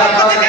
Agora!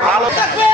ভালো।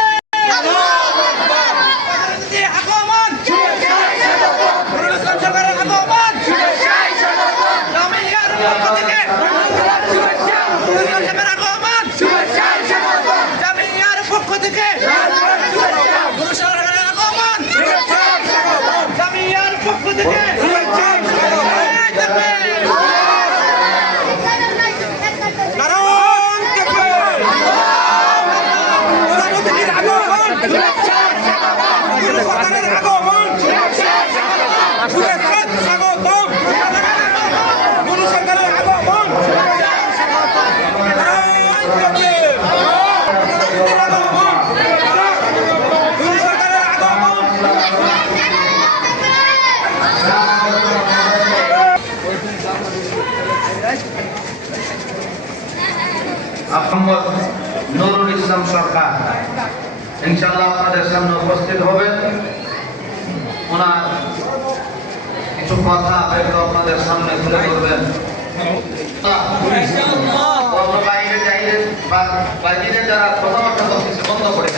নুরুল সরকারের আগমন শুভেচ্ছা স্বাগতম নুরুল সরকারের আগমন নুরুল সরকারের আগমন মোহাম্মদ নুরুল ইসলাম সরকার ইনশাল্লাহ আপনাদের সামনে উপস্থিত হবেন ওনার কিছু কথা হয়তো আপনাদের সামনে তুলে ধরবেন। বাইরে যারা বন্ধ করে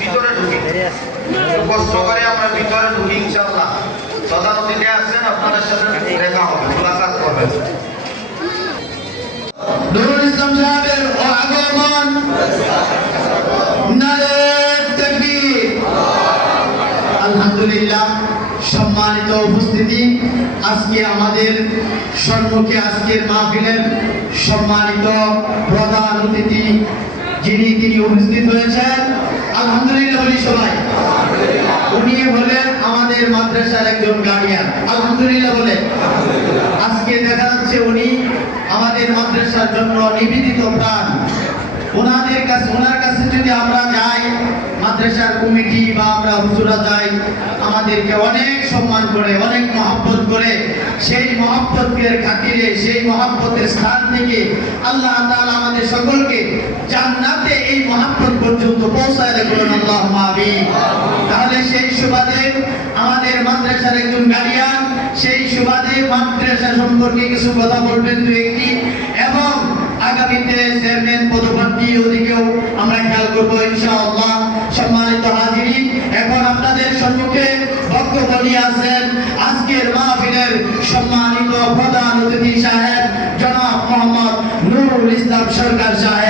ভিতরে ঢুকি। আমরা ভিতরে ঢুকি ইনশাল্লাহ প্রধান অতিথি আপনাদের সাথে দেখা হবে, মোলাকাত করবেন। আলহামদুলিল্লাহ, সম্মানিত উপস্থিতি। আজকে আমাদের সম্মুখে আজকের মাহফিলের সম্মানিত প্রধান অতিথি যিনি, তিনি উপস্থিত হয়েছেন। আলহামদুলিল্লাহ বলি সবাই। উনি হলেন আমাদের মাদ্রাসার একজন গার্ডিয়ান আলহামদুলিল্লাহ বলে। আজকে দেখা যাচ্ছে উনি আমাদের মাদ্রাসার জন্য নিবেদিত প্রাণ। ওনাদের কাছে ওনার কাছে যদি আমরা মাদ্রাসার কমিটি বা আমরা হুজুরা যাই, আমাদেরকে অনেক সম্মান করে, অনেক মহব্বত করে, সেই মহব্বতের খাতিরে, সেই মহব্বতের স্থান থেকে আল্লাহ তাআলা আমাদের সকলকে জান্নাতে এই মহব্বত পর্যন্ত পৌঁছায় রাখুন আল্লাহ আমিন। তাহলে সেই সুবাদে আমাদের মাদ্রাসার একজন গার্ডিয়ান সেই সুবাদে মাদ্রাসা সম্পর্কে কিছু কথা বলবেন দু একটি। আগামীতে চেয়ারম্যান পদপ্রার্থী ওদিকেও আমরা খেয়াল করব ইনশাআল্লাহ। সম্মানিত হাজিরি, এখন আপনাদের সম্মুখে বক্তব্য নিয়ে আছেন আজকের মাহফিলের সম্মানিত প্রধান অতিথি সাহেব জনাব মোহাম্মদ নুরুল ইসলাম সরকার সাহেব।